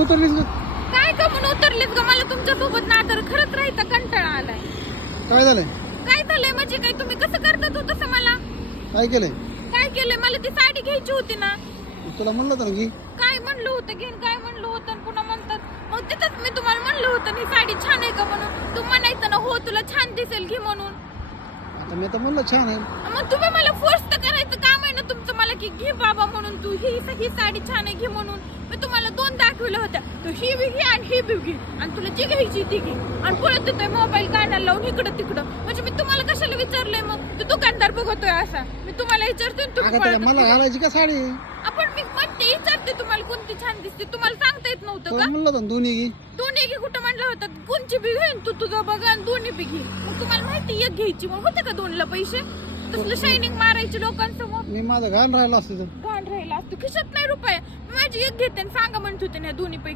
उतरलीस का? काय का म्हणून उतरलीस ग? मला तुमच्या सोबत ना तर खरंच राहायचा कंटाळा आलाय. काय झालंय? काय झालंय म्हणजे काय? तुम्ही कसं करतात हो तसं मला? काय केलंय? काय केलंय? मला ती साडी घ्यायची होती ना. तुला म्हणलं होतं ना की काय म्हणलं होतं घेईन, काय म्हणलं होतं आणि पुन्हा म्हणतात. मग तिथंच मी तुम्हाला म्हणलं होतं ही साडी छान आहे का म्हणून. तू म्हणायचं ना हो तुला छान दिसेल घे म्हणून. आता मी तर म्हणलं छान आहे. मग तुम्ही मला फोर्स तर करायचं काम आहे ना तुमचं मला की घे बाबा म्हणून, तू ही साडी छान आहे घे म्हणून. मी तुम्हाला दोन दाखवल्या होत्या, तू ही बी घे आणि ही बी घे आणि तुला जी घ्यायची ती घे आणि परत येतोय मोबाईल कानाला लावून इकडं तिकडं. म्हणजे मी तुम्हाला कशाला विचारलंय? मग तू दुकानदार बघतोय असा मी तुम्हाला विचारतोय आणि तुम्ही अगं त्याला पळत मला असता. घालायची का साडी? आपण मी म्हणते विचारते तुम्हाला कोणती छान दिसते, तुम्हाला सांगता येत नव्हतं तुला का? म्हणलं होतं ना दोन्ही घे. दोन्ही घे कुठं म्हणलं होतं? कोणची बी घेईन तू तुझं बघा आणि दोन्ही बी घे. मग तुम्हाला माहिती एक घ्यायची मग होते का दोनला पैसे? तसलं शायनिंग मारायची लोकांसमोर. मी माझं घाण राहिलं असतं तर. घाण राहिला असतो खिशात नाही रुपये. माझी एक घेते आणि सांगा म्हणत होते ना दोन्ही पैकी